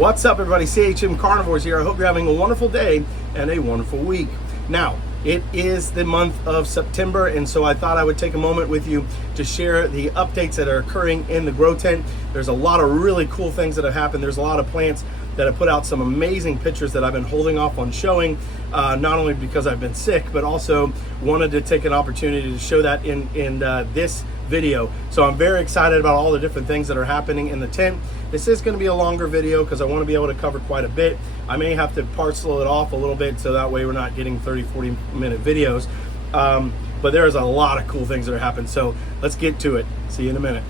What's up, everybody? CHM Carnivores here. I hope you're having a wonderful day and a wonderful week. Now, it is the month of September, and so I thought I would take a moment with you to share the updates that are occurring in the grow tent. There's a lot of really cool things that have happened. There's a lot of plants that have put out some amazing pictures that I've been holding off on showing, not only because I've been sick, but also wanted to take an opportunity to show that in this video. So I'm very excited about all the different things that are happening in the tent. This is going to be a longer video because I want to be able to cover quite a bit. I may have to parcel it off a little bit so that way we're not getting 30-40 minute videos. But there's a lot of cool things that are happening. So let's get to it. See you in a minute.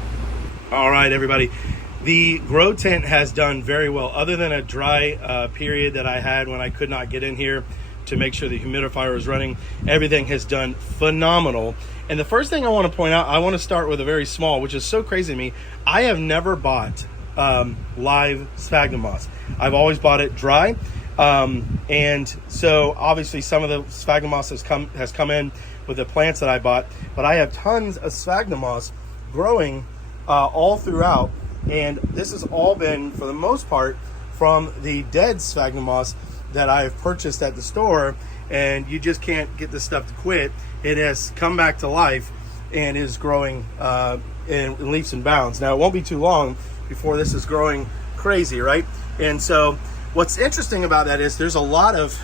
All right, everybody. The grow tent has done very well, other than a dry period that I had when I could not get in here to make sure the humidifier was running. Everything has done phenomenal. And the first thing I want to point out, I want to start with a very small, which is so crazy to me. I have never bought live sphagnum moss. I've always bought it dry. And so obviously some of the sphagnum moss has come in with the plants that I bought, but I have tons of sphagnum moss growing all throughout. And this has all been, for the most part, from the dead sphagnum moss that I've purchased at the store, and you just can't get this stuff to quit. It has come back to life and is growing in leaps and bounds. Now, it won't be too long before this is growing crazy, right? And so what's interesting about that is there's a lot of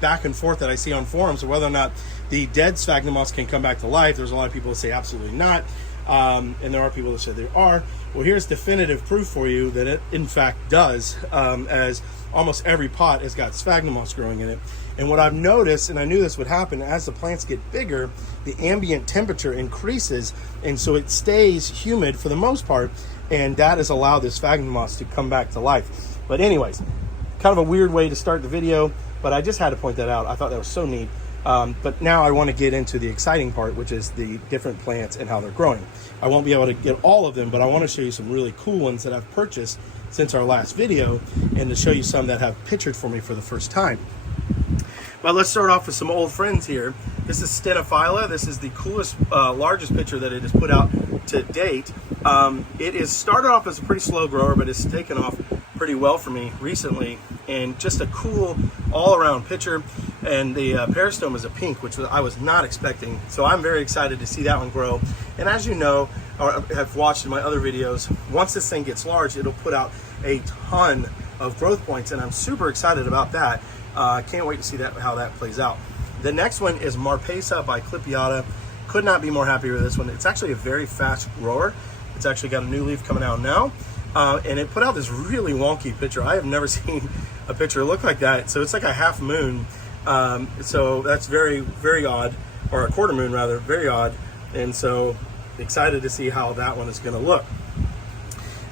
back and forth that I see on forums of whether or not the dead sphagnum moss can come back to life. There's a lot of people that say absolutely not. And there are people that say there are. Well, here's definitive proof for you that it in fact does, as almost every pot has got sphagnum moss growing in it. And what I've noticed, and I knew this would happen, as the plants get bigger, the ambient temperature increases, and so it stays humid for the most part, and that has allowed this sphagnum moss to come back to life. But anyways, kind of a weird way to start the video, but I just had to point that out. I thought that was so neat. But now I want to get into the exciting part, which is the different plants and how they're growing. I won't be able to get all of them, but I want to show you some really cool ones that I've purchased since our last video, and to show you some that have pictured for me for the first time. But let's start off with some old friends here. This is stenophylla. This is the coolest, largest picture that it has put out to date. It is started off as a pretty slow grower, but it's taken off pretty well for me recently, and just a cool all-around picture. And the peristome is a pink, which I was not expecting, so I'm very excited to see that one grow. And as you know, or have watched in my other videos, once this thing gets large, it'll put out a ton of growth points, and I'm super excited about that. Can't wait to see how that plays out. The next one is Marpesa by Clipiata. Could not be more happy with this one. It's actually a very fast grower. It's actually got a new leaf coming out now. And it put out this really wonky picture. I have never seen a picture look like that. So it's like a half moon. So that's very, very odd, or a quarter moon rather, very odd. And so excited to see how that one is going to look.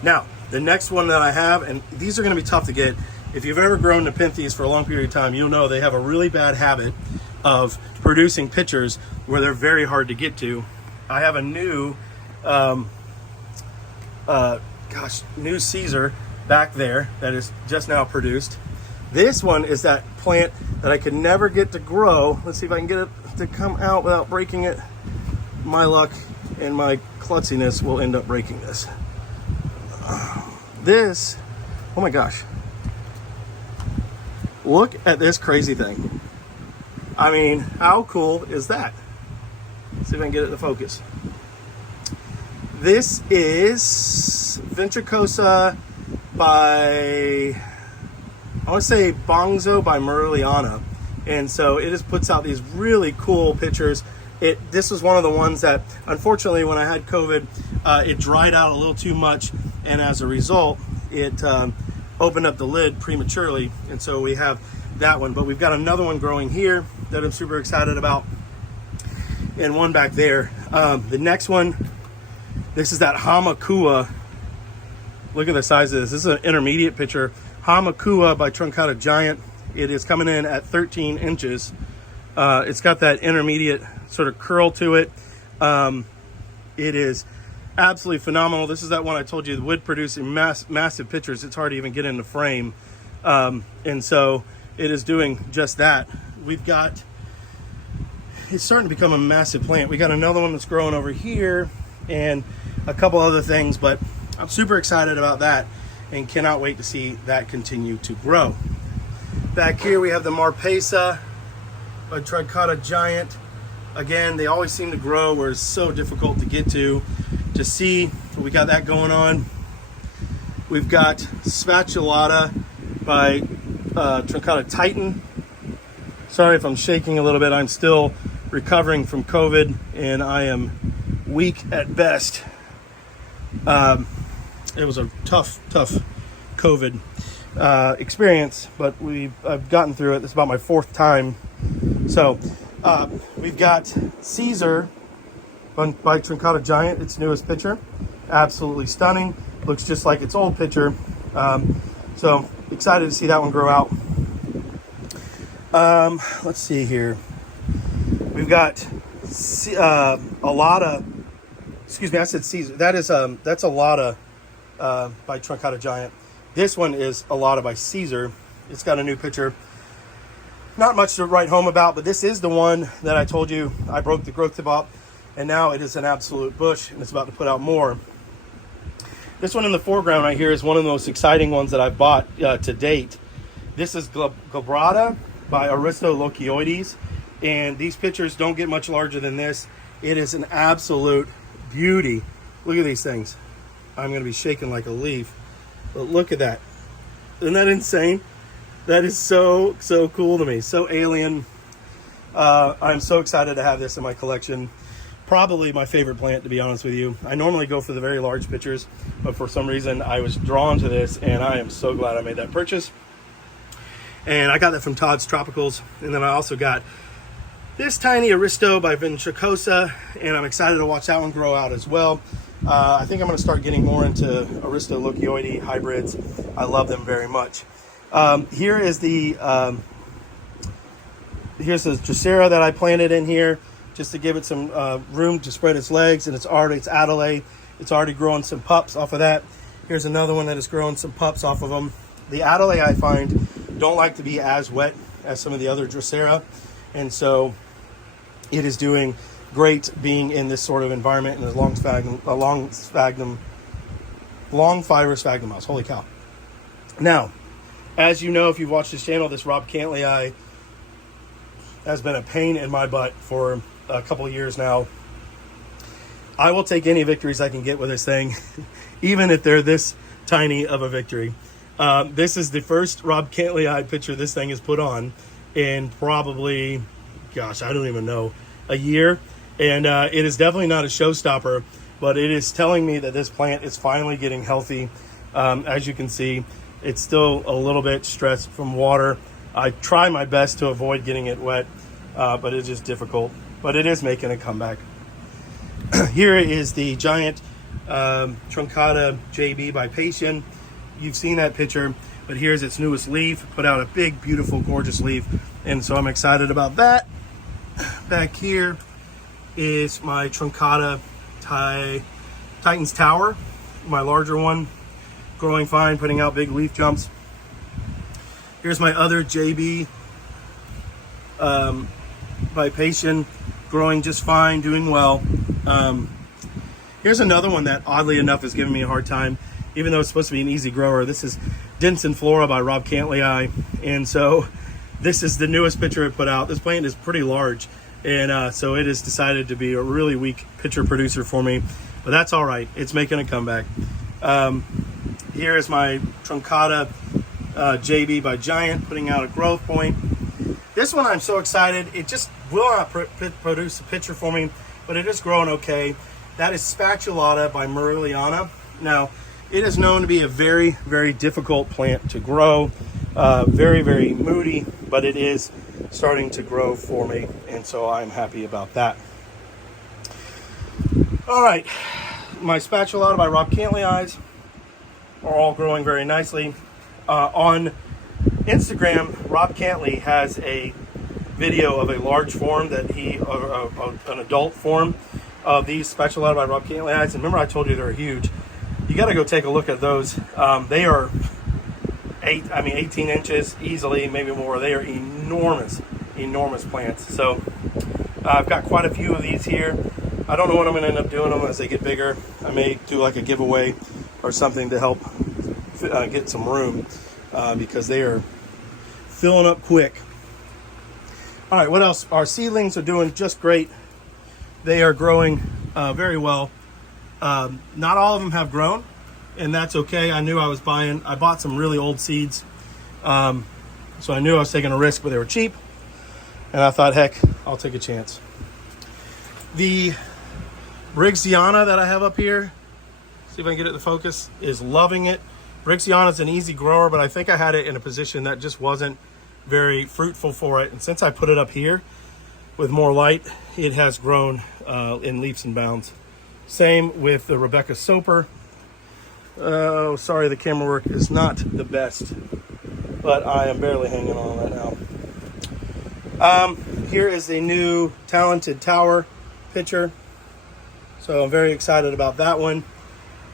Now, the next one that I have, and these are going to be tough to get. If you've ever grown Nepenthes for a long period of time, you'll know they have a really bad habit of producing pictures where they're very hard to get to. I have a new, new Caesar back there that is just now produced. This one is that plant that I could never get to grow. Let's see if I can get it to come out without breaking it. My luck and my klutziness will end up breaking this. This, oh my gosh. Look at this crazy thing. I mean, how cool is that? Let's see if I can get it to focus. This is Ventricosa by, I want to say Bongzo by Merliana. And so it just puts out these really cool pictures. This was one of the ones that, unfortunately, when I had COVID, it dried out a little too much. And as a result, it opened up the lid prematurely. And so we have that one. But we've got another one growing here that I'm super excited about. And one back there. The next one, this is that Hamakua. Look at the size of this. This is an intermediate picture. Hamakua by Truncata Giant. It is coming in at 13 inches. It's got that intermediate sort of curl to it. It is absolutely phenomenal. This is that one I told you would produce massive pictures. It's hard to even get in the frame. And so it is doing just that. We've got, it's starting to become a massive plant. We got another one that's growing over here and a couple other things, but I'm super excited about that. and cannot wait to see that continue to grow. Back here we have the Marpesa, a truncata giant. Again, they always seem to grow where it's so difficult to get to see. We got that going on. We've got Spatulata by Truncata Titan. Sorry if I'm shaking a little bit. I'm still recovering from COVID and I am weak at best. It was a tough COVID experience, but I've gotten through it. This is about my 4th time. So we've got Caesar by Truncata Giant, its newest picture. Absolutely stunning. Looks just like its old picture. So excited to see that one grow out. Let's see here. We've got a lot of, excuse me, I said Caesar. That's a Lotta by Truncata Giant. This one is a Lotta by Caesar. It's got a new picture. Not much to write home about, but this is the one that I told you I broke the growth tip up, and now it is an absolute bush, and it's about to put out more. This one in the foreground right here is one of the most exciting ones that I've bought to date. This is Gabrata by Aristolochioides, and these pictures don't get much larger than this. It is an absolute beauty. Look at these things. I'm going to be shaking like a leaf, but look at that. Isn't that insane? That is so cool to me. So alien. I'm so excited to have this in my collection. Probably my favorite plant, to be honest with you. I normally go for the very large pictures, but for some reason I was drawn to this, and I am so glad I made that purchase. And I got that from Todd's Tropicals. And then I also got this tiny Aristo by Ventricosa, and I'm excited to watch that one grow out as well. I think I'm going to start getting more into Aristolochioides hybrids. I love them very much. Here is here's the Drosera that I planted in here just to give it some room to spread its legs, and it's Adelaide. It's already growing some pups off of that. Here's another one that is growing some pups off of them. The Adelaide, I find, don't like to be as wet as some of the other Drosera, and so it is doing great being in this sort of environment in a long fibrous sphagnum mouse. Holy cow. Now, as you know, if you've watched this channel, this Rob Cantley has been a pain in my butt for a couple of years now. I will take any victories I can get with this thing, even if they're this tiny of a victory. This is the first Rob Cantley picture this thing has put on in probably, gosh, I don't even know, a year. And it is definitely not a showstopper, but it is telling me that this plant is finally getting healthy. As you can see, it's still a little bit stressed from water. I try my best to avoid getting it wet, but it's just difficult. But it is making a comeback. Here is the giant Truncata JB by Patian. You've seen that picture, but here's its newest leaf. Put out a big, beautiful, gorgeous leaf, and so I'm excited about that. Back here is my Truncata Titan's Tower, my larger one, growing fine, putting out big leaf jumps. Here's my other JB by Patian, growing just fine, doing well. Here's another one that oddly enough is giving me a hard time, even though it's supposed to be an easy grower. This is Denson Flora by Rob Cantley, and so this is the newest picture I put out. This plant is pretty large, and so it has decided to be a really weak picture producer for me, but that's all right. It's making a comeback. Here is my Truncata JB by Giant, putting out a growth point. This one I'm so excited. It just will not produce a picture for me, but it is growing okay. That is Spatulata by Mariliana. Now, it is known to be a very, very difficult plant to grow. Very, very moody, but it is starting to grow for me, and so I'm happy about that. All right, my Spatulata by Rob Cantley are all growing very nicely. On Instagram, Rob Cantley has a video of a large form that an adult form of these Spatulata by Rob Cantley. And remember, I told you they're huge. You got to go take a look at those. They are 18 inches easily, maybe more. They are enormous plants. So I've got quite a few of these here. I don't know what I'm going to end up doing them as they get bigger. I may do like a giveaway or something to help get some room because they are filling up quick. All right, what else? Our seedlings are doing just great. They are growing very well. Not all of them have grown, and that's okay. I knew I bought some really old seeds. So I knew I was taking a risk, but they were cheap. And I thought, heck, I'll take a chance. The Briggsdiana that I have up here, see if I can get it to focus, is loving it. Briggsdiana is an easy grower, but I think I had it in a position that just wasn't very fruitful for it. And since I put it up here with more light, it has grown in leaps and bounds. Same with the Rebecca Soper. Oh, sorry, the camera work is not the best, but I am barely hanging on right now. Here is a new Talented Tower picture. So I'm very excited about that one.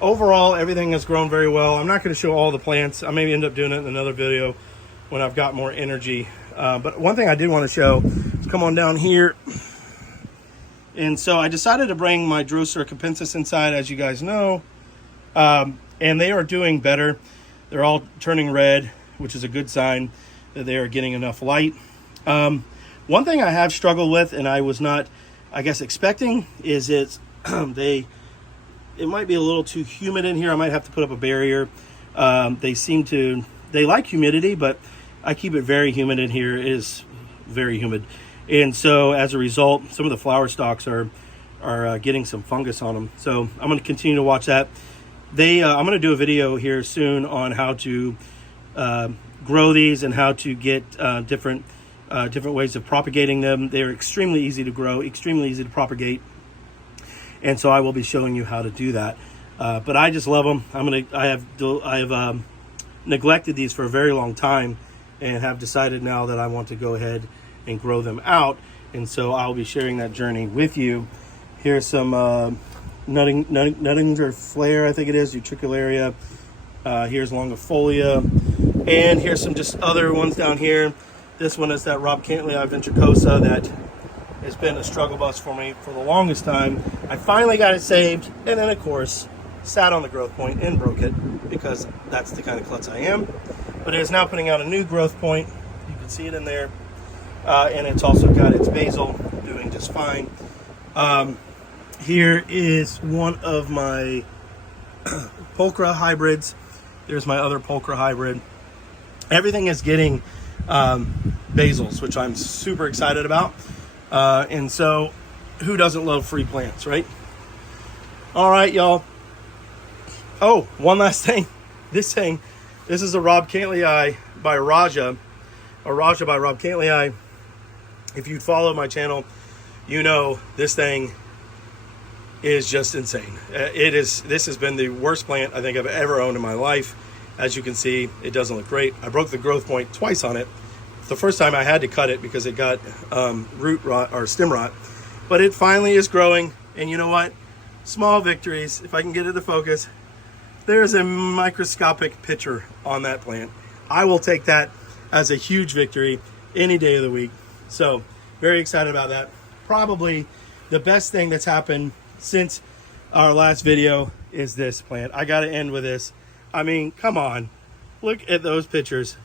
Overall, everything has grown very well. I'm not going to show all the plants. I may end up doing it in another video when I've got more energy. But one thing I did want to show is come on down here. And so I decided to bring my Drosera capensis inside, as you guys know. And they are doing better. They're all turning red, which is a good sign that they are getting enough light. One thing I have struggled with, and I was not, I guess, expecting, is it might be a little too humid in here. I might have to put up a barrier. They like humidity, but I keep it very humid in here. It is very humid. And so as a result, some of the flower stalks are getting some fungus on them. So I'm going to continue to watch that. I'm going to do a video here soon on how to grow these and how to get different ways of propagating them. They're extremely easy to grow, extremely easy to propagate. And so I will be showing you how to do that. But I just love them. I have neglected these for a very long time and have decided now that I want to go ahead and grow them out. And so I'll be sharing that journey with you. Here's some nutting or flare, I think it is, Utricularia. Here's longifolia. And here's some just other ones down here. This one is that Rob Cantley ventricosa that has been a struggle bus for me for the longest time. I finally got it saved, and then of course sat on the growth point and broke it because that's the kind of klutz I am. But it is now putting out a new growth point. You can see it in there. And it's also got its basil doing just fine. Here is one of my pulchra hybrids. There's my other pulchra hybrid. Everything is getting basils, which I'm super excited about. And so who doesn't love free plants, right? All right, y'all. Oh, one last thing. This is a Rob Cantley by Raja. A Raja by Rob Cantley. If you follow my channel, you know this thing is just insane. This has been the worst plant I think I've ever owned in my life. As you can see, it doesn't look great. I broke the growth point twice on it. The first time I had to cut it because it got root rot or stem rot, but it finally is growing. And you know what? Small victories. If I can get it to focus, there's a microscopic picture on that plant. I will take that as a huge victory any day of the week. So very excited about that. Probably the best thing that's happened since our last video is this plant. I got to end with this. I mean, come on. Look at those pictures.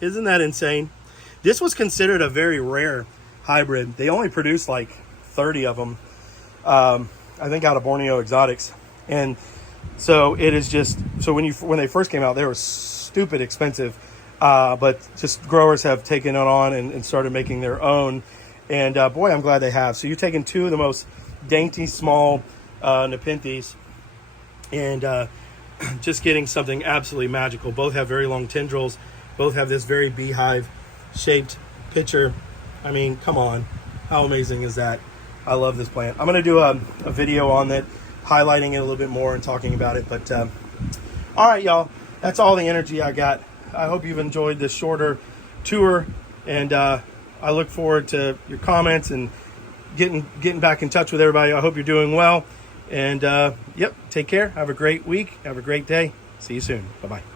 Isn't that insane? This was considered a very rare hybrid. They only produced like 30 of them, I think out of Borneo Exotics. And so it is just, so when they first came out, they were stupid expensive. But just growers have taken it on and started making their own. And boy, I'm glad they have. So you're taking two of the most dainty, small Nepenthes and just getting something absolutely magical. Both have very long tendrils. Both have this very beehive-shaped picture. I mean, come on. How amazing is that? I love this plant. I'm going to do a video on it, highlighting it a little bit more and talking about it. But all right, y'all. That's all the energy I got. I hope you've enjoyed this shorter tour, and I look forward to your comments and getting back in touch with everybody. I hope you're doing well, and yep, take care. Have a great week. Have a great day. See you soon. Bye-bye.